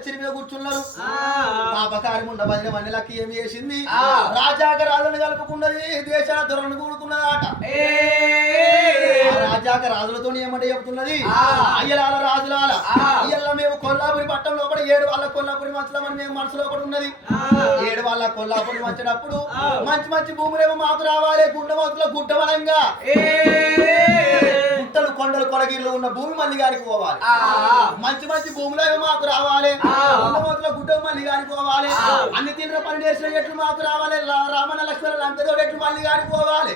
కచ్చిరి మీద కూర్చున్నారు పాపకారి ఉండబడిన వన్నెలకి ఏమి చేసింది రాజాక రాజులను కలుపుకున్నది దేశాల దొరను కూడుకున్నదాట రాజాక రాజులతో ఏమంటే చెబుతున్నది అయ్యలాల రాజులాల ఇయ్యల్ల మేము కొల్లాపురి పట్టం లోపల 7 వాళ్ళ కొల్లాపురి మంచమని మేము మనసులో ఒకటి ఉన్నది 7 వాళ్ళ కొల్లాపురి మంచినప్పుడు మంచి మంచి భూములేమో మాకు రావాలి గుండమతుల గుడ్డవనంగా గుట్టలు కొండలు కొడగిళ్ళు ఉన్న భూమి మళ్ళీ గారికి పోవాలి మంచి మంచి భూములు మాకు రావాలి గుండమతుల గుడ్డ మళ్ళీ గారికి పోవాలి అన్ని తీవ్ర పని చేసిన ఎట్లు మాకు రావాలి రామణ లక్ష్మణ లంకతోడు ఎట్లు మళ్ళీ గారికి పోవాలి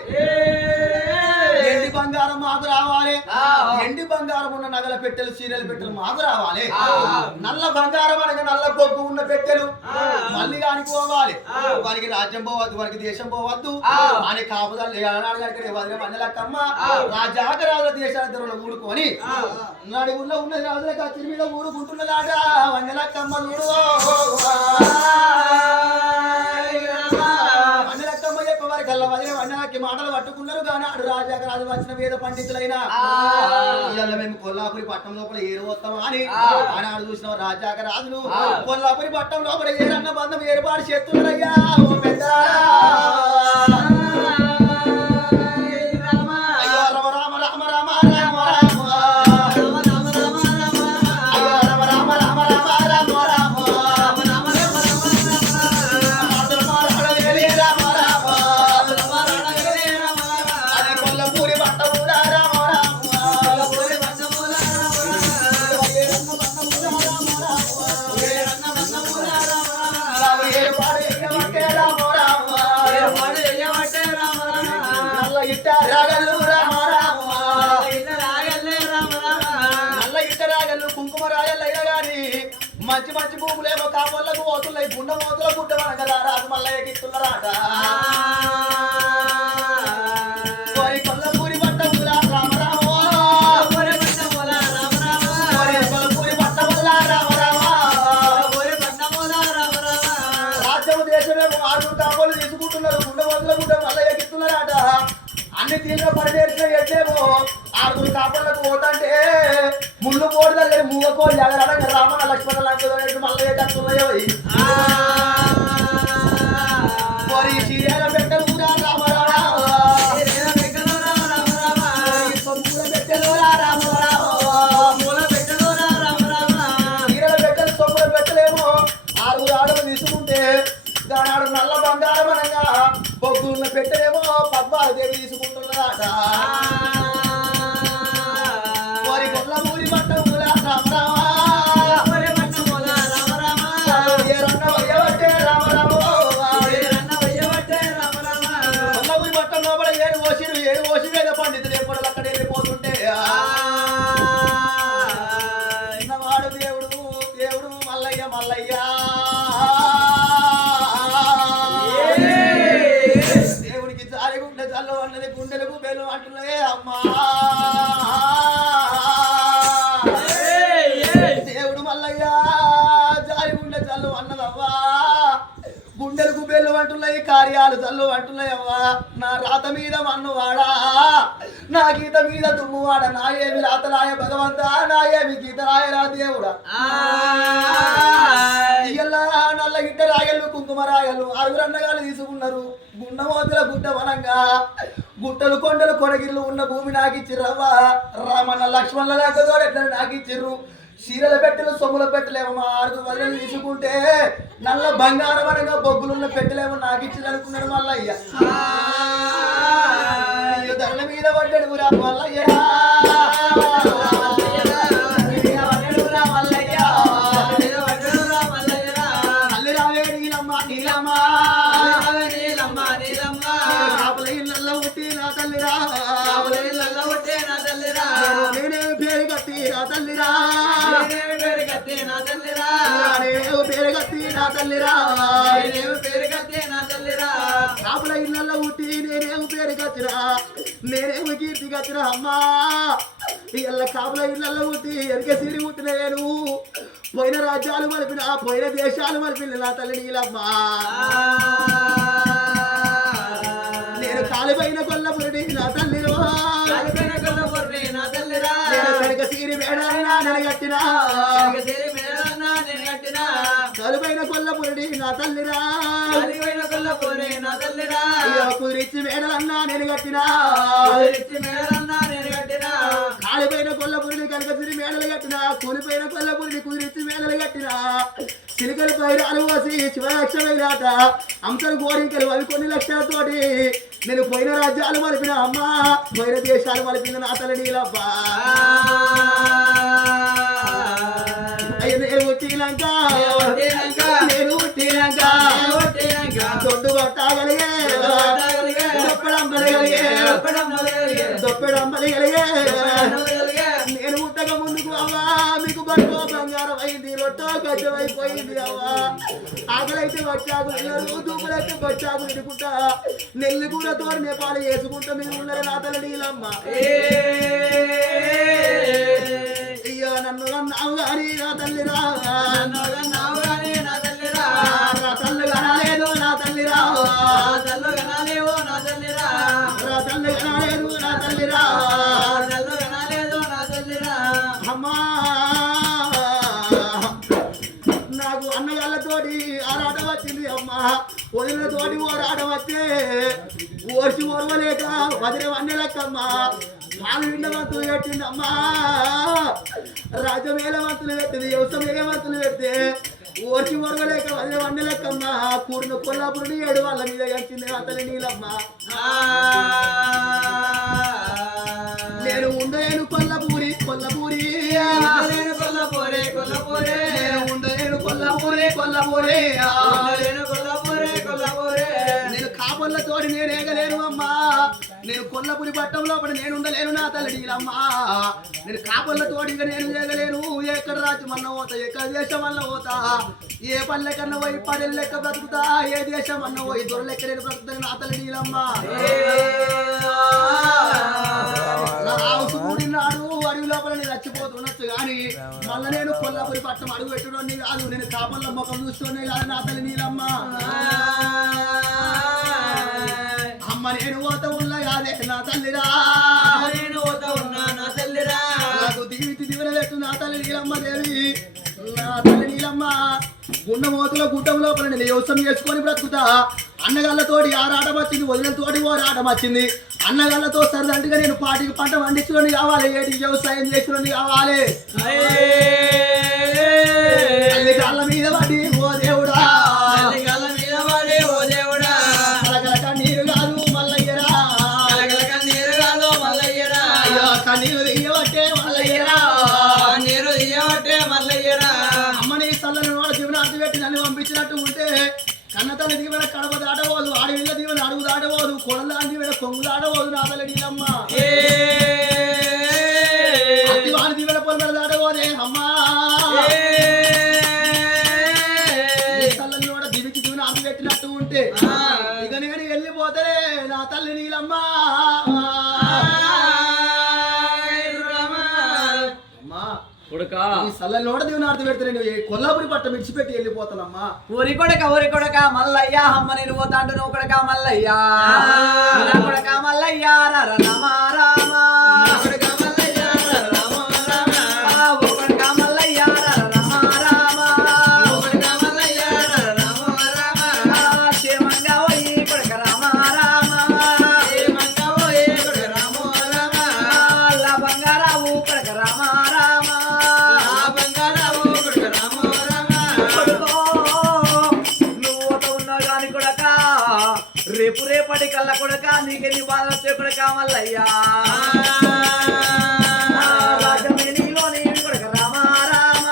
ఎండి బంగారం మాకు రావాలి ఎండి బంగారం ఉన్న నగల పెట్టెలు సీరియల్ పెట్టెలు మాకు రావాలి నల్ల బంగారం అనగా నల్ల బొగ్గు ఉన్న పెట్టెలు మళ్ళీ గానికి పోవాలి వారికి రాజ్యం పోవద్దు వారికి దేశం పోవద్దు అని కాపుదాలు వదిలకమ్మ రాజాక రాజుల దేశాల ధరలు ఊడుకొని నడుగుల్లో ఉన్నది రాజుల కచ్చిరి మీద ఊరుకుంటున్నదాట వన్నెలకమ్మ వన్నెలకమ్మ చెప్పవారి కల్లా వదిలే వన్నెలకి మాటలు పట్టుకున్నారు కానీ ఆడు రాజాక రాజు వచ్చిన వేద పండితులైనా ఇవాళ మేము కొల్లాపురి పట్టణం లోపల ఏరు వస్తామా అని ఆనాడు చూసిన రాజాక రాజులు కొల్లాపురి పట్టణం లోపల ఏరన్న బంధం ఏర్పాటు చేస్తున్నారయ్యా ఓ పెద్ద మంచి మంచి భూములేమో కాపళ్ళకు పోతున్నాయి గుండ మోతుల గుడ్డ మనగరా రాజు మల్లయ్యకి ఇస్తున్నారాట కొల్లపూరి పట్ట రాజ్యం దేశమేమో 6 కాపలు తీసుకుంటున్నారు గుండ మోతుల గుడ్డ మల్లయ్యకి ఇస్తున్నారాట అన్ని తీవ్ర పరిచేసిన ఎట్లేమో 6 కాపళ్ళకు పోతంటే ముళ్ళు కోడి దగ్గర మూగ కోడి ఎగరడంగా రామణ లక్ష్మణ లంకతో మళ్ళీ కట్టున్నాయో పెట్టలు కూడా చీరల పెట్టలు సొమ్ముల పెట్టలేమో 6 ఆడలు తీసుకుంటే దానాడు నల్ల బంగారం అనగా బొగ్గున్న పెట్టలేమో పద్మాదేవి తీసుకుంటున్నదాట పండితులు ఎప్పుడు అక్కడ వెళ్ళిపోతుంటే చిన్నవాడు దేవుడు దేవుడు మల్లయ్య మల్లయ్య దేవుడికి జారి గుండె చల్లు అన్నది గుండెలకు బెల్లు అంటున్నాయే అమ్మా దేవుడు మల్లయ్య జారి గుండె చల్లు అన్నదవ్వా గుండెలకు బెల్లు అంటున్నాయి కార్యాలు చల్లు అంటున్నాయవ్వా నా రాత మీద మన్నువాడా నా గీత మీద తుమ్మువాడ నా ఏమి రాతరాయ భగవంత నా ఏమి గీత రాయరా దేవుడా ఇయ్యల్లా నల్ల గిట్ట రాయలు కుంకుమ రాయలు 6 అన్నగాలు తీసుకున్నారు గుండమోతుల గుడ్డ వనంగా గుట్టలు కొండలు కొడగిళ్ళు ఉన్న భూమి నాకిచ్చిర్రవ్వా రామన్న లక్ష్మణ లేకతో ఎట్లా నాకిచ్చిర్రు చీరల పెట్టెలు సొమ్ముల పెట్టలేమో 6 వదిలి తీసుకుంటే నల్ల బంగారం అనగా బొగ్గులున్న పెట్టలేమో నాకిచ్చి అనుకున్నాడు మల్లయ్య ధరల మీద పడ్డాడు మల్లయ్య తల్లి రావే నీలమ్మ నీలమ్మ కాపుల ఇళ్ళల్లో ఉట్టి నా తల్లిరా నేనే పేరు కట్టి నా తల్లిరా కాపుల ఇళ్ళల్లో ఉట్టి నేనేమో పేరు కచ్చిరా నేనేమో కీర్తి కచ్చిరా అమ్మా ఇళ్ళ కాపుల ఇళ్ళల్లో ఉట్టి ఎనక సిరి ఉట్టిన పోయిన రాజ్యాలు మలిపిన పోయిన దేశాలు మలిపిన నా తల్లి నీలమ్మా నేను కాలిపోయిన కొల్లపురి నా తల్లిరో కనుక సిరి మేడాలి నా నెలగట్టినా కలుపైన కొల్లపురి నా తల్లిరా కుదిరిచ్చి మేడలన్నా నేను కట్టినా కాలిపోయిన కొల్లపురిని కనకసిరి మేడలు కట్టినా కూలిపోయిన కొల్లపురిని కుదిరిచ్చి మేడలు కట్టినా చిలుకలు పైరాలు పోసి శివలక్షమైనాట అంతలు కోరింకలు అవి కొన్ని లక్షలతోటి నేను పోయిన రాజ్యాలు మలిపిన అమ్మా పోయిన దేశాలు మలిపిన నా తల్లి నీలబ్బా నేను పుట్టినాక దొడ్డు పట్టగలిగే దొప్పెడంబలిగలిగే నేను పుట్టక ముందుకు అవ్వా మీకు బట్టో బంగారం అయింది రొట్టో గడ్డమైపోయింది అవ్వా ఆకలైతే వచ్చాకు వెళ్ళరు దూపులైతే వచ్చాకు తినుకుంటా నెల్లి కూడా తోడు నేపాలు వేసుకుంటా మీరు ఉన్నారు నా తల్లి నీలమ్మ అయ్యో నన్ను అన్నావు గాని నా తల్లిరా నా తల్లి కనలేదు నా తల్లిరా తల్లి కనలేదు నా తల్లిరా అమ్మా నాకు అన్నగాళ్ళతోటి ఆరాట వచ్చింది అమ్మా వదిలినతోటి ఓరాట వస్తే ఓర్చి ఓర్వలేక వదిలే వన్నెలక్కమ్మా పాలు నిండవంతులు పెట్టిందమ్మా రాజమేళవంతులు పెట్టింది వ్యవసాయవంతులు పెడితే ఓర్చి ఓర్వలేక వదిలే వన్నెలక్కమ్మా కూడిన కొల్లాపురుని 7 వాళ్ళ మీద గడిచింది అతని నీలమ్మ నేను ఉండలేను కొల్లపూరి నేను ఉండలేను కొల్లపూరి నేను కాపళ్ళతోటి నేను ఏగలేను అమ్మా నేను కొల్లపురి పట్టం లోపల నేను ఉండలేను నా తల్లి నీలమ్మా నేను కాపళ్ళతోటి ఇంకా నేను ఏగలేను ఎక్కడ రాజ్యం అన్న పోతా ఎక్కడ దేశం అన్న పోతా ఏ పల్లె కన్నా పోయి 10 లెక్క బ్రతుకుతా ఏ దేశం అన్న పోయి దొరలెక్క నేను బ్రతుకుతాను నా తల్లి నీలమ్మా నాడు అడవి లోపల నేను చచ్చిపోతుండొచ్చు కానీ మళ్ళీ నేను కొల్లాపురి పట్టణం అడుగు పెట్టడం కాదు నేను కాపల్ల ముఖం చూస్తూనే కాదు నా తల్లి నీలమ్మ అమ్మ నేను పోత ఉన్నా కాదే నా తల్లిరా నాకు దివితి దివిన పెట్టు నా తల్లి నీలమ్మ దేవి నా తల్లి నీలమ్మ గుండమోతుల గుట్టం లోపల నేను వ్యవసాయం చేసుకొని బ్రతుకుతా అన్నగాళ్ళతోటి ఆరాటం వచ్చింది వదినతోటి ఓరాటం వచ్చింది అన్నగాళ్ళతో సరదంటిగా నేను పాటికి పంట పండించుకొని కావాలి ఏటి వ్యవసాయం చేసుకొని కావాలి కాళ్ళ మీద పడి ఓ దేవుడా కన్నీరు కాదు మల్లయ్యరా కన్నీరు ఇయ్యబట్టే మల్లయ్యరా అమ్మని తల్లని వాడు జీవనార్థి పెట్టి నన్ను పంపించినట్టు ఉంటే కన్నతల్లి దీవెన కడప దాటబోదు ఆడవిళ్ళ దీవెన అడుగు దాటబోదు కొడలాంటి దీవెన కొంగు దాటబోదు నా తల్లి నీలమ్మ వాడి దీవెన పొలమర దాటబోదే అమ్మా తల్లని కూడా దివికి దీవెన ఆపి పెట్టినట్టు ఉంటే ఇక నేను వెళ్ళిపోతానే నా తల్లి నీలమ్మ కొల్లాపురి పట్ట విడిచిపెట్టి వెళ్ళిపోతానమ్మా ఊరి కొడక మల్లయ్య అమ్మ నేను పోతాంటు నువ్వు కొడక మల్లయ్య కొడక మల్లయ్య రామ రామ రేపటి కళ్ళ కొడక నీకెన్ని బాధ వచ్చే కొడక మల్లయ్యా రాజమేలిలో నీ కొడక రామ రామ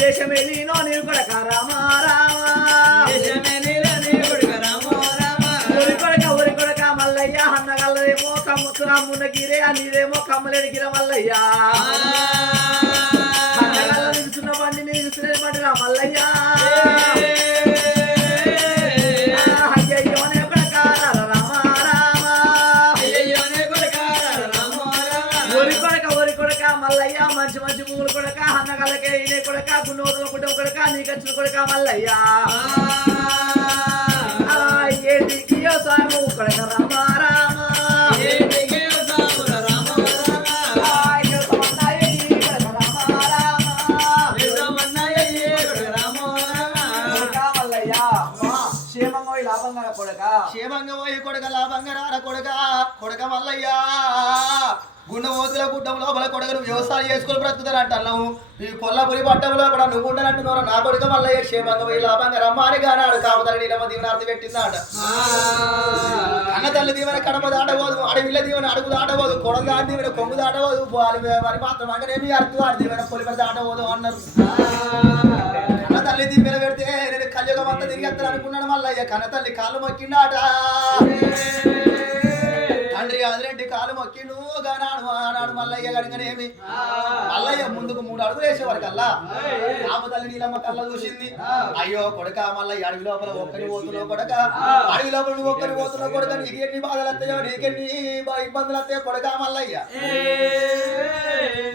దేశమేలిలో నీ కొడక రామ రామ ఊరి కొడక మల్లయ్య అన్నగల్లరేమో కమ్ముతు అమ్మునగిరే నీరేమో కమ్మలేడిగిర మల్లయ్యా అన్నగల్ల నిలుచున్న బండి నిలుచునే బండి రా మల్లయ్యా మల్లయ్య మంచి మంచి పూలు కొడక అన్నగల్లకే ఇనే కొడక గున్నోతుల కుటుంబ కొడక నీకచ్చిన కొడక మల్లయ్య ఏంటికి సాము కొడక రామ రామ కొడక క్షేమంగా పోయి కొడక లాభంగా రార కొడక కొడక మల్లయ్యా గుండె మోతుల గుడ్డం లోపల కొడకలు వ్యవసాయం చేసుకుని బ్రతుకుతారు అంటున్నావు ఈ కొల్లపురి పట్టంలో కూడా నువ్వు ఉండనంటున్నారు నా కొడుక మల్లయ్య క్షేమంగా పోయి లాభంగా రమ్మాని గానాడు కాపుతల నీలమ్మ దీవెనార్తి పెట్టిందాట కన్న తల్లి దీవెన కడప దాటబోదు అడవిల్ల దీవెన అడుగు దాటబోదు కొడల దాటి దీవెన కొంగు దాటబోదు మరి మాత్రం అంటేనేమి అర్థం ఆడి దీవెన పొలిపడి దాటబోదు అన్నారు కన్న తల్లి దీవెన పెడితే నేను కలియుగం అంతా తిరిగేస్తాను అనుకున్నాను మల్లయ్య కన్న తల్లి కాళ్ళు మొక్కిండాట తండ్రి అదిరెడ్డి కాలు మొక్కిండు గానాడు ఆనాడు మల్లయ్య గడిగనేమి మల్లయ్య ముందుకు 3 అడుగులు వేసేవారికల్లా కాపు తల్లి నీలమ్మ కళ్ళ చూసింది అయ్యో కొడక మల్లయ్య అడవి లోపల ఒక్కరి పోతున్నావు కొడక అడవి లోపల నువ్వు ఒక్కరి పోతున్నావు కొడక నీకు ఎన్ని బాధలు వస్తాయో నీకెన్ని ఇబ్బందులు వస్తాయో కొడక మల్లయ్య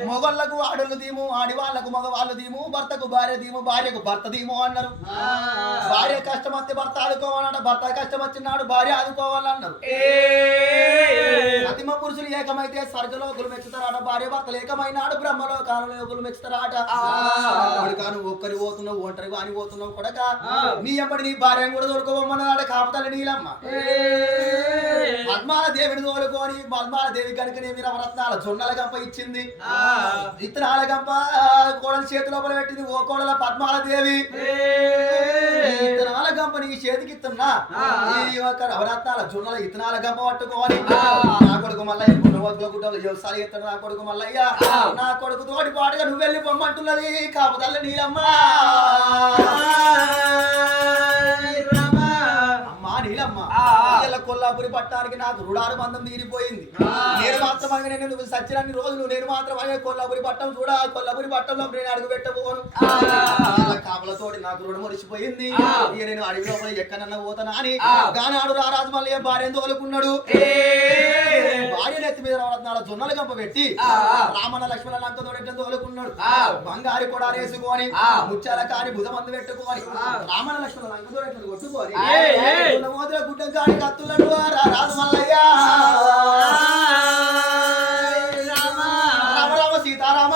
మొగళ్ళకు ఆడళ్ళు దీము ఆడి వాళ్ళకు మగవాళ్ళు దీము భర్తకు భార్య దీము భార్యకు భర్త దీము అన్నారు భార్య కష్టం వస్తే భర్త ఆదుకోవాలన్న భర్త కష్టం వచ్చినాడు భార్య ఆదుకోవాలన్నారు ప్రతిమ పురుషులు ఏకమైతే స్వర్గలోకులు మెచ్చుతారాట భార్య భర్తలు ఏకమైనాడు బ్రహ్మలోకాలు మెచ్చుతారాట కాను ఒక్కరి పోతున్నావు ఒంటరి వాని పోతున్నావు కొడక నీ ఎంబడి నీ భార్యను కూడా తోడుకోమన్నాడు కాపుతల్లి నీలమ్మ పద్మాల దేవిని తోలుకొని పద్మాల దేవి కనుకనేమి నవరత్నాల జొన్నల గంప ఇచ్చింది విత్తనాల గంప కోడల చేతి లోపల పెట్టింది ఓ కోడల పద్మాల దేవి విత్తనాల గంప నీ చేతికి ఇస్తున్నా ఈ యొక్క నవరత్నాల జొన్నల విత్తనాల గంప పట్టుకోని నా కొడుకు మల్లయ్య గుండె గుడ్డలు వ్యవసాయం ఎత్తాడు నా కొడుకు మల్లయ్య నా కొడుకు తోటి పాటుగా నువ్వు వెళ్ళి పొమ్మంటున్నది కాపుతల్లి నీలమ్మ అమ్మా నీలమ్మ కొల్లాపురి పట్టానికి నాకు రుడారు బంధం తీరిపోయింది నేను మాత్రం నువ్వు సచ్చినన్ని రోజులు నేను మాత్రం కొల్లాపురి పట్టం చూడా కొల్లాపురి పట్టంలో నేను అడుగు పెట్టబోను కాపులతోటి నాకు రుణం మురిసిపోయింది ఇక నేను అడవి లోపల ఎక్కడన్నా పోతానా అని గానాడు రారాజు మల్లయ్య భార్యను తోలుకున్నాడు భార్య నెత్తి మీద నవరత్నాల జొన్నలు గంప పెట్టి రామన్న లక్ష్మణ లంకతోటి తోలుకున్నాడు బంగారు కూడా వేసుకొని ముచ్చాల కాని భుజమందు పెట్టుకొని రామన్న లక్ష్మణ లంకతోటి కొట్టుకొని మోదల గుడ్డ కాని కత్తులడు రారాజు మల్లయ్య రామ రామ సీతారామ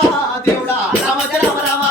దేవుడా రామ రామ రామ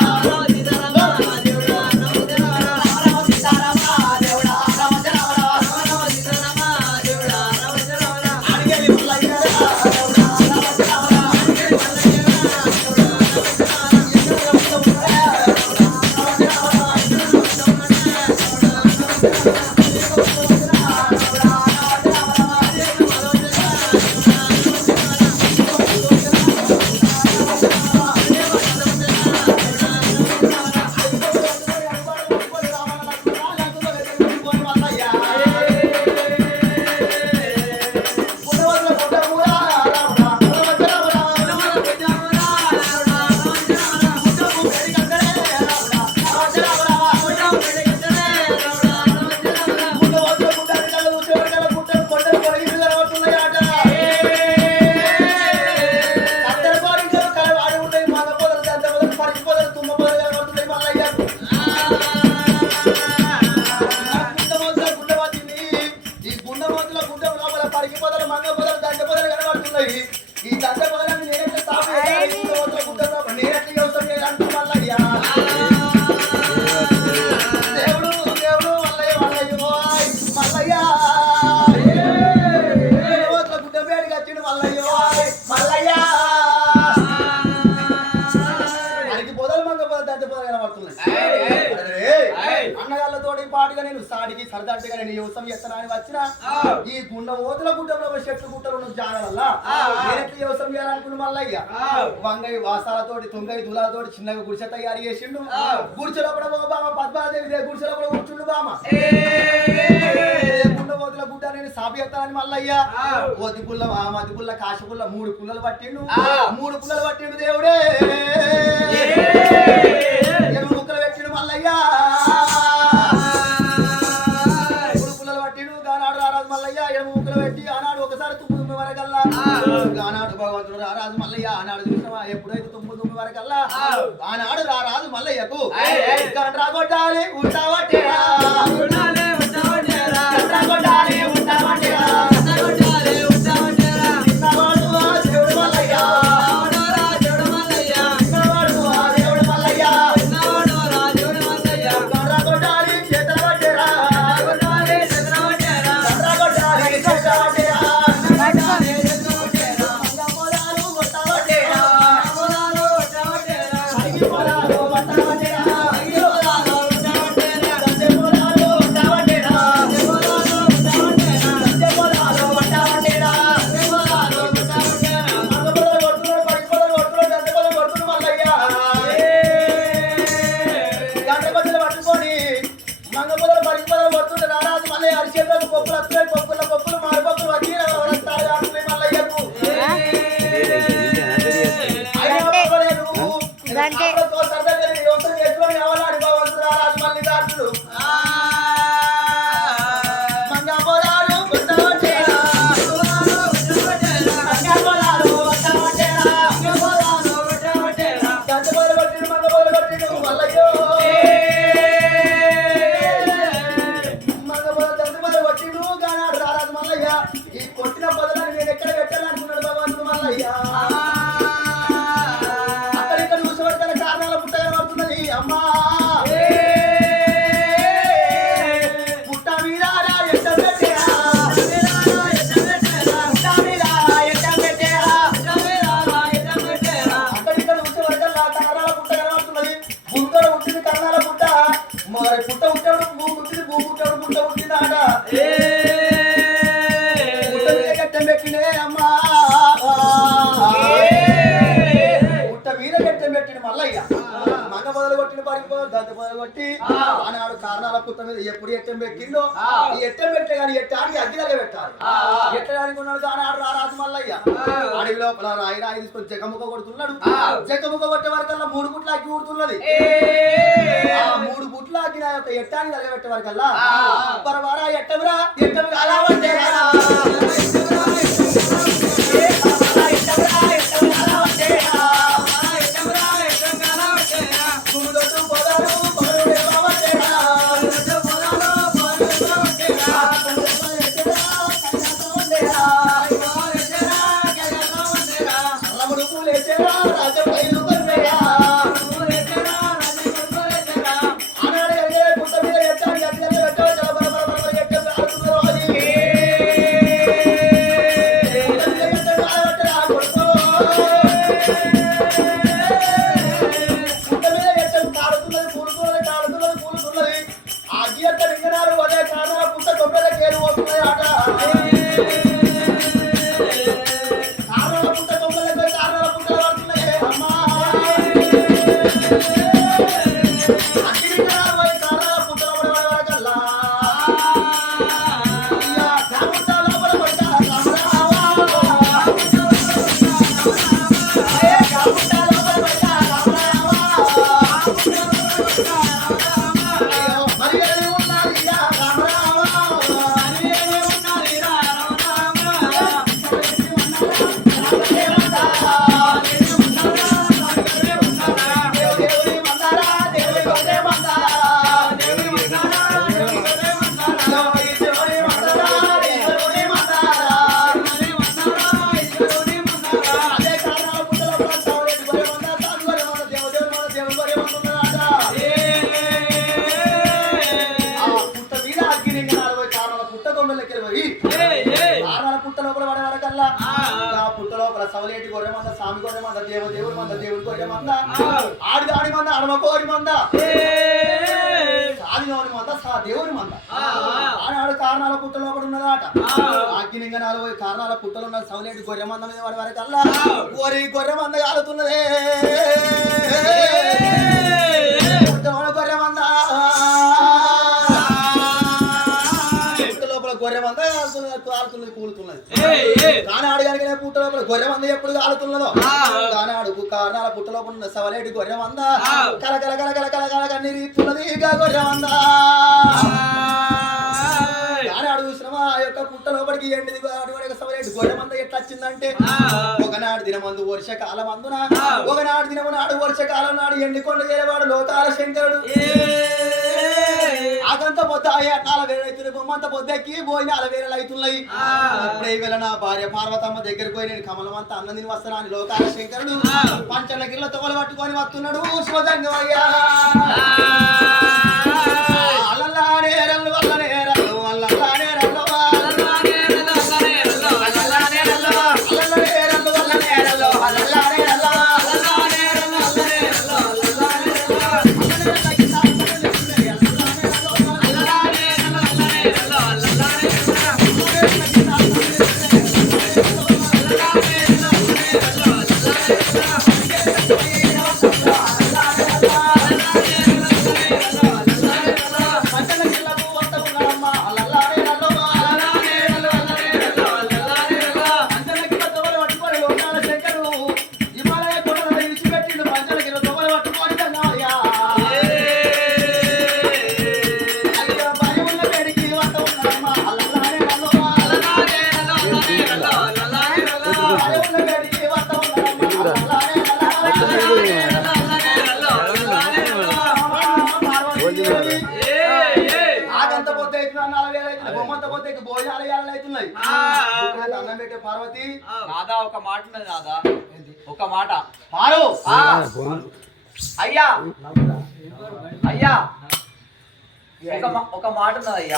సరదాగా నేను వ్యవసాయం చేస్తానని వచ్చిన ఈ గుండె ఓతుల గుడ్డలో చెట్లు గుట్టలు జానవల్ల నేనెట్లు వ్యవసాయం చేయాలనుకున్న మల్లయ్య వంగయ్య వాసాలతోటి తొంగయ్య దులాతోటి చిన్నగా గుడిసె తయారు చేసిండు గుడిసెలో కూడా బామ పద్మాదేవి గుడిసెలో కూడా కూర్చుండు బామ గుండె ఓతుల గుడ్డ నేను సాపి ఎత్తానని మల్లయ్య ఓతి పుల్ల మది పుల్ల కాశ పుల్ల 3 పుల్లలు పట్టిండు 3 పుల్లలు పట్టిండు దేవుడే 7 ముక్కలు పెట్టిండు మల్లయ్య ఆనాడు భగవంతుడు రారాజు మల్లయ్య ఆనాడు చూసినవా ఎప్పుడైతే 9 వరకల్లా ఆనాడు రారాజు మల్లయ్యకు రాగొట్టాలి ఉంటావట్టేరా రాగొట్టాలి ఉంటావట్టేరా ఈ కొట్టిన బదులని నేను ఎక్కడ పెట్టాలనుకున్నాడు భగవంతుడు మల్లయ్య అక్కడిక్కడ చూసబడిన కారణాల పుట్టగా పడుతున్నది అమ్మా పుట్ట మీద అక్కడిక్కడ చూసబడిన కారణాల పుట్టగా పడుతున్నది భూమిలో పుట్టింది కారణాల పుట్ట మరి పుట్ట పుట్టాడు భూ పుట్టింది భూ పుట్టాడు పుట్ట పుట్టింది ఆట పెట్టినే అమ్మా పుట్ట మీద గట్టెం పెట్టిన మల్లయ్య మగ మొదలు కొట్టిన పడిపో దంత మొదలు కొట్టి ఆనాడు కారణాల పుట్ట మీద ఎప్పుడు ఎట్టం పెట్టిందో ఈ ఎట్టం పెట్టే కానీ ఎట్టానికి అగ్గిలాగా పెట్టాలి ఎట్టడానికి ఉన్నాడు ఆనాడు రారాజు మల్లయ్య అడవి లోపల రాయి రాయి తీసుకొని జగముఖ కొడుతున్నాడు జగముఖ కొట్టే వరకల్లా 3 బుట్ల అగ్గి ఊడుతున్నది ఆ 3 బుట్ల అగ్గి నా యొక్క ఎట్టానికి తలగబెట్టే వరకల్లా పరవారా ఎట్టమురా ఎట్టము అలా అంటే సవలేటి గొర్రె మంద స్వామి గొర్రె మంద దేవుడి మంద దేవుడి గొర్రె మంద ఆడి దాడి మంద అడమకోడి మంద సాదినోని మంద దేవుడి మంద ఆనాడు కారణాల పుట్టలో ఒకటి ఉన్నదాట అగ్గిలింగ 40 కారణాల పుట్టలు ఉన్న సవలేటి గొర్రె మంద మీద వాడి వరకల్లా ఓరి గొర్రె మంద కాలుతున్నదే గొర్రె మంద గొర్రె మంద కాలుతున్నది కూలుతున్నది కానాడు కనుక పుట్ట లోపల గొర్రె మంద ఎప్పుడు కాలుతున్నదో కానాడు కారణాల పుట్ట లోపల ఉన్న సవలేటి గొర్రె మంద కలకల కలకల కలకల కన్నీరు ఇస్తున్నది గొర్రె మంద కానాడు చూసినమా ఆ యొక్క పుట్ట లోపలికి ఎండిది సవలేటి గొర్రె మంద ఎట్లా వచ్చిందంటే ఒకనాడు దినమందు వర్షకాలం అందున ఒకనాడు దినము నాడు వర్షకాలం నాడు ఎండికొండ చేరేవాడు లోకాల శంకరుడు ఆకంత పొద్దు 4 వేలు అవుతుంది బొమ్మంత పొద్దెక్కి పోయిన 4 వేలు అవుతున్నాయి అప్పుడే వేళ నా భార్య పార్వతమ్మ దగ్గరికి పోయి నేను కమలమంతా అన్న తిని వస్తాను అని లోకాల శంకరుడు పంచల గిల్ల తొగలు పట్టుకొని వస్తున్నాడు శివదంగమయ్యా అల్లల్లా నేరల్లు వల్ల నేరల్లు అల్లల్లా నేరల్లు అల్లల్లా నేరల్లు అల్లల్లా నేరల్లు అల్లల్లా నేరల్లు వల్ల నేరల్లు అల్లల్లా నేరల్లు అల్లల్లా నేరల్లు అల్ల నేరల్లు అల్లల్లా నేరల్లు పోతే భోజనాలు అవుతున్నాయి అన్నం పెట్టే పార్వతి నాదా ఒక మాట ఉన్నది నాదా ఒక మాట పారు అయ్యా అయ్యా ఒక మాట ఉన్నది అయ్యా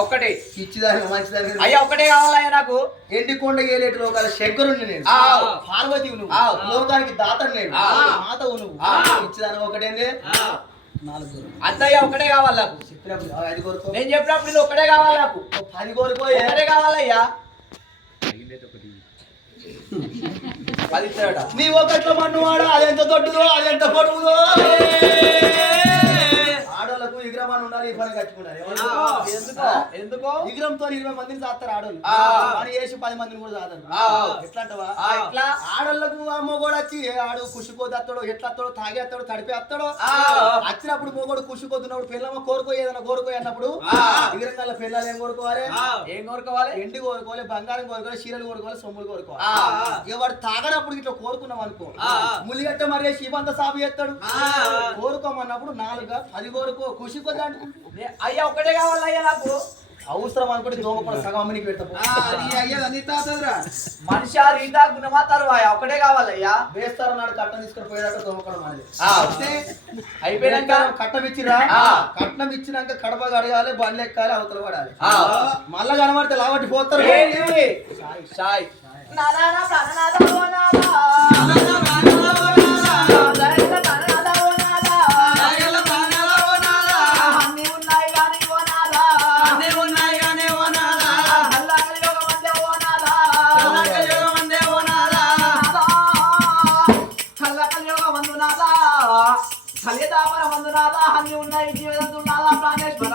ఒక్కటే ఇచ్చిదాని మంచిదాని అయ్యా ఒకటే కావాలయ్యా నాకు ఎండి కొండ ఏలేటి లోకాల శంకరుణ్ణి నేను పార్వతి నువ్వు లోకానికి దాతను నేను మాతవు నువ్వు ఇచ్చిదాని ఒకటేంది అత్తయ్య ఒకటే కావాలి నాకు చెప్పినప్పుడు 5 కోరుకో నేను చెప్పినప్పుడు ఇది ఒకటే కావాలి నాకు 10 కోరుకో ఒకటే కావాలయ్యా 10 ఇస్తాడట నీ ఒకట్లో మన్నువాడు అదెంత దొడ్డుదో అదెంత పొడుగుదో ఆడోళ్ళకు విగ్రహం ఉండాలి ఈ పని కట్టుకుంటారు ఎందుకో విగ్రహంతో 20 మందిని చేస్తారు ఆడోళ్ళు పని చేసి 10 మందిని కూడా చేస్తారు ఎట్లా అంటవా ఆడోళ్ళకు మొగోడు వచ్చి ఆడు కుషికోదత్తాడు ఎట్లా వస్తాడో తాగేస్తాడు తడిపేస్తాడు వచ్చినప్పుడు మొగోడు కుషికోతున్నప్పుడు పిల్లమ్మ కోరుకో ఏదైనా కోరుకో అన్నప్పుడు విగ్రహాల పిల్లలు ఏం కోరుకోవాలి ఎండి కోరుకోవాలి బంగారం కోరుకోవాలి చీరలు కోరుకోవాలి సొమ్ములు కోరుకోవాలి వాడు తాగనప్పుడు ఇట్లా కోరుకున్నాం అనుకో ములిగట్ట మరే శివంత సాగు చేస్తాడు కోరుకోమన్నప్పుడు 4 10 కోరుకో కుషికోద్దా అయ్యా ఒకటే కావాలయ్యా నాకు అవసరం అనుకుంటే దోమ కూడా సగం అమ్మనికి పెడతాం మనిషి రీతా గుణమాతారు ఒకటే కావాలయ్యా వేస్తారు నాడు కట్టం తీసుకొని పోయేదాకా దోమ కూడా మనది అయిపోయినాక కట్టం ఇచ్చిరా కట్నం ఇచ్చినాక కడప కడగాలి బండ్లు ఎక్కాలి అవతల పడాలి మళ్ళా కనబడితే లావట్టి పోతారు సాయి ఫలితాపర మందునాదా అన్ని ఉన్నాయి జీవితంతున్నదా ప్రాణేశ్వర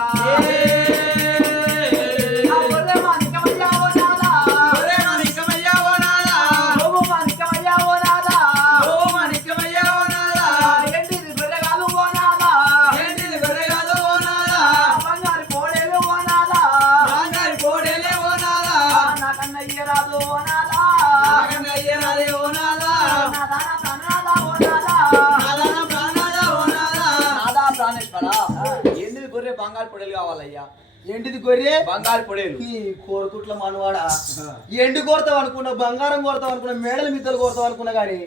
ఏంటిది గొర్రె బంగారు పొడేలు కావాలయ్యా ఏంటిది గొర్రె బంగారు పొడేలు కోరుకుట్ల మనవాడా ఎండు కోరుతావు అనుకున్నా బంగారం కోరుతావు అనుకున్నా మేడల మిద్దలు కోరుతావు అనుకున్నా గానీ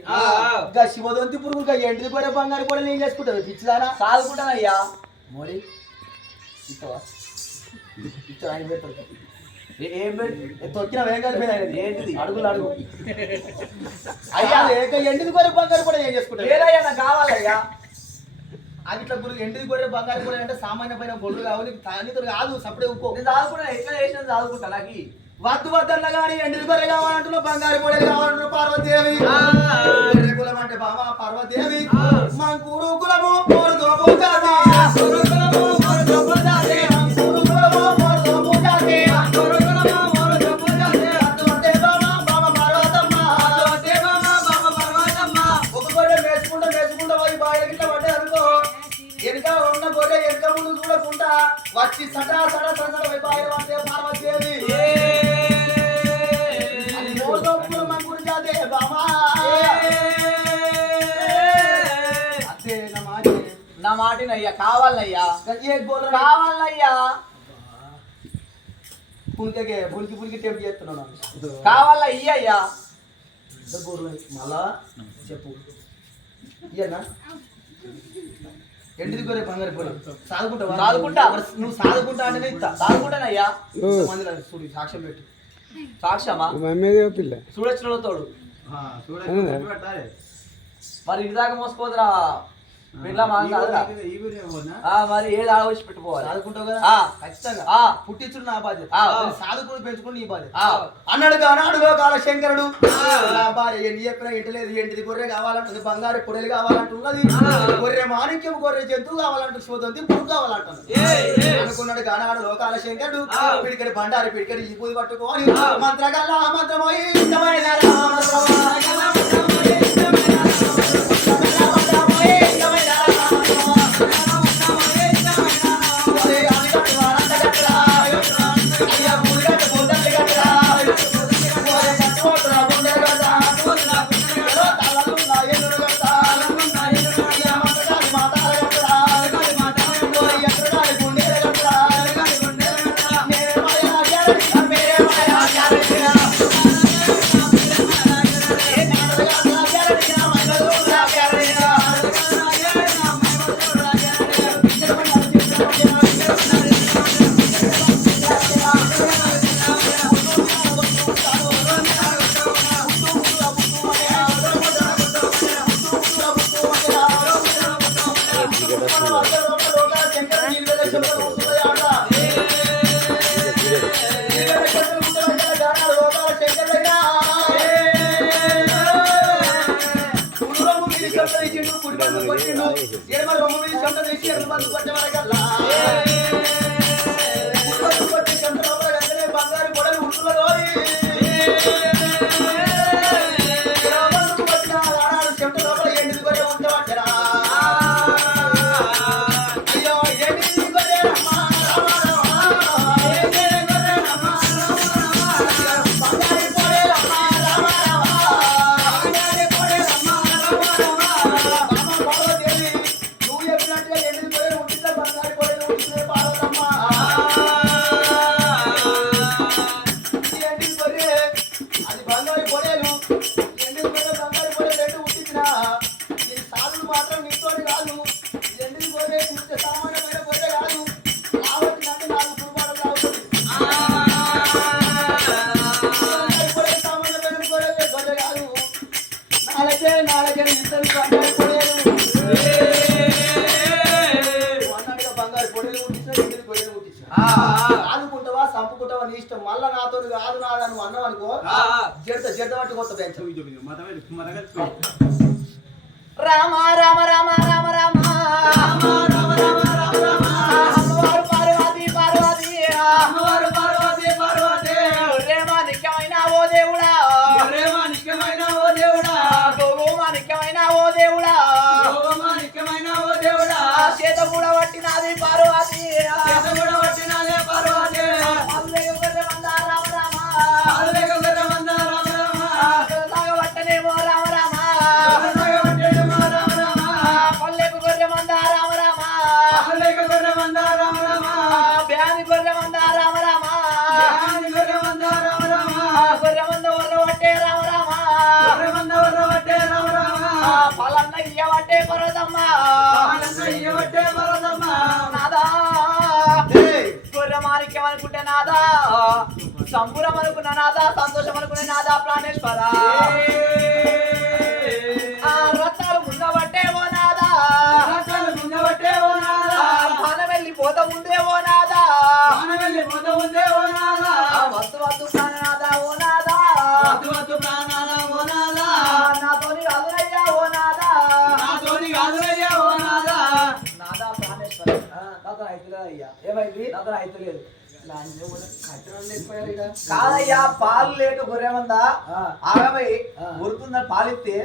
ఇంకా శివదొంతి పురుగుగా ఎండిది గొర్రె బంగారు పొడేలు ఏం చేసుకుంటావు పిచ్చిదానా సాదుకుంటానయ్యా మోడీ ఇస్తావా ఇస్తా ఆయన పెడతాడు ఏం తొక్కిన ఏం కలిపి ఏంటిది అడుగులు అడుగు అయ్యా లేక ఎండిది గొర్రె బంగారు పొడేలు ఏం చేసుకుంటావు లేదయ్యా నాకు కావాలయ్యా అది ఇట్లా గురి ఎండిది గొర్రె బంగారు పొడేలు అంటే సామాన్య పైన గొర్రెలు కావాలి తానితో కాదు సప్పుడే ఉక్కో నేను చదువుకున్నా ఎట్లా చేసిన చదువుకుంటా నాకు వద్దు వద్దన్న గాని ఎండిది గొర్రె కావాలంటున్నావు బంగారు పొడేలు కావాలంటున్నావు పార్వతీదేవి గొర్రె కులం అంటే బాబా పార్వతీదేవి మా కూడు కులము కోరు దోపుతాది కూడు కులము కోరు దోపుతాది కూడు కులము కోరు దోపుతాది కూడు కులము కోరు దోపుతాది అతోటే బాబా బాబా పార్వతమ్మ అతోటే బాబా బాబా పార్వతమ్మ ఒక గొర్రె మేసుకుంటా పోయి బాయికి ఇట్లా పడ్డే అనుకో ఎనక ఉన్న గొర్రె ఎనక ముందు చూడకుండా వచ్చి సటా సటా సటా పోయి బాయిల పడితే పార్వతీదేవి నా మాటినయ్యా కావాలయ్యా కావాలయ్యా పులికే పులికి టెంప్ చేస్తున్నాను కావాలా ఇయ్యయ్యా మళ్ళా చెప్పు ఇయ్యన్నా ఎండిది గొర్రె బంగారు పొడి సాదుకుంటా నువ్వు సాదుకుంటా అంటేనే ఇస్తా సాదుకుంటానయ్యా మందిలో చూడు సాక్ష్యం పెట్టు సాక్ష్యమా పిల్ల చూడొచ్చిన తోడు మరి ఇంటి దాకా మోసుకోదురా పిల్ల మరి ఏది ఆలోచి పెట్టుకోవాలి సాదుకుంటావు కదా ఖచ్చితంగా పుట్టించుడు నా బాధ్యత సాదుకుని పెంచుకుని నీ బాధ్యత అన్నాడు కానాడులో కాల శంకరుడు నా భార్య ఎన్ని చెప్పినా ఇంటి లేదు ఎంటిది గొర్రె కావాలంటుంది బంగారు పొడేలు కావాలంటున్నది గొర్రె మాణిక్యం గొర్రె జంతువు కావాలంటూ శోధంతి పురుగు కావాలంటుంది అనుకున్నాడు కానాడు లోకాల శంకరుడు పిడికడి బండారి పిడికడి ఈ పూజ పట్టుకోని మంత్రగల్లా మంత్రమోయి శంకర నీళ్ళ శంకర ఉంటున్నాయి ఆట బంగారు గొడవలు ఉంటున్నారు చెంట లోపల ఎండు గొర్రె ఉంటావచ్చరా అయ్యో ఎండు గొర్రె నువ్వు చెప్పినట్టుగా ఎండు గొర్రె ఉంటుందా బంగారు గొర్రెలు ఉంటుంది పార్వతమ్మ ఎండు గొర్రె అది బంగారు గొర్రెలు ఎండు గొర్రె బంగారు గొర్రె రెండు ఉంటుందిరా దీని సాగులు మాత్రం నీతోటి కాదు ఎండు గొర్రె చూస్తే సామాన్యమైన గొర్రె కాదు రావట్టినట్టు నాకు కుర్బాటు అవుతుంది సామాన్యమైన గొర్రె కాదు నాలకే ఇద్దరు బంగారు పొడేలు అన్నట్టుగా బంగారు పొడేలు ఉంటించిన ఎండు గొర్రెలు ఉంటించిన ఆదుకుంటావా సంపుకుంటావా నీ ఇష్టం మళ్ళా నాతో కాదు నాడు నువ్వు అన్నావు అనుకో జడత పట్టి కొత్త పెంచు రామ రామ రామ రామ రామ అమ్మవారు పార్వతి పార్వతి అమ్మవారు పార్వతి పార్వతి రేమానికమైన ఓ దేవుడా రేమానికమైన ఓ దేవుడా గోమానికమైన ఓ దేవుడా గోమానికమైన ఓ దేవుడా చేత కూడా పట్టినది పార్వతి చేత కూడా పట్టినది పార్వతి అల్లేగ గొర్రె మంద రామ రామ అల్లేగ గొర్రె మంద రామ రామ సాగవట్టనేమో రామ రామ సాగవట్టనేమో రామ రామ పల్లెకు గొర్రె మంద రామ రామ పల్లెకు గొర్రె మంద రామ రామ బ్యాని గొర్రె మంద రామ రామ బ్యాని గొర్రె మంద రామ రామ గొర్రె మంద వర్ర వట్టే రామ రామ గొర్రె మంద వర్ర వట్టే రామ రామ పలన్న ఇయ్యవట్టే పరదమ్మ పలన్న ఇయ్యవట్టే పరదమ్మ నాదా గొర్రె మాణిక్యం అనుకుంటే నాదా సంబురం అనుకున్న నాదా సంతోషం అనుకునే నాదా ప్రాణేశ్వర రత్నాలు ముందబట్టే ఓ నాదా రత్నాలు ముందబట్టే ఓ నాదా మన వెళ్ళిపోతా ఉందే ఓ నాదా మన వెళ్ళిపోతా ఉందే ఓ నాదా వద్దు వద్దు ప్రాణనాదా ఓ నాదా వద్దు వద్దు ప్రాణనాదా ఓ నాదా నాతోని కాదునయ్యా ఓ నాదా నాతోని కాదునయ్యా ఓ నాదా నాదా ప్రాణేశ్వర నాతో అయితలేదు అయ్యా ఏమైంది నాతో అయితలేదు కాదయ్యా పాలు లేక గొర్రెమందా ఆగమై ఉరుతుందని పాలిస్తే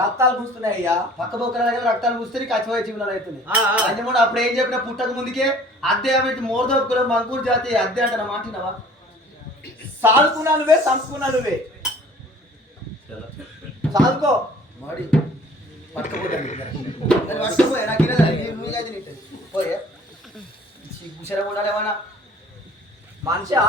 రక్తాలు పూస్తున్నాయి అయ్యా పక్క బొక్కల దగ్గర రక్తాలు పూస్తే కచ్చిపోయే జీవనాలు అవుతుంది అంటే కూడా అప్పుడు ఏం చెప్పినా పుట్టక ముందుకే అద్దె మోరదొక్కుల మంకూరు జాతి అద్దె అంట మాటినవా సాదుకున్నా నువ్వే సంపుకున్నా నువ్వే సాదుకో మాడి పట్టుకపోయా నాకు పోయే కూర్చొని ఉండాలేమన్నా మనిషా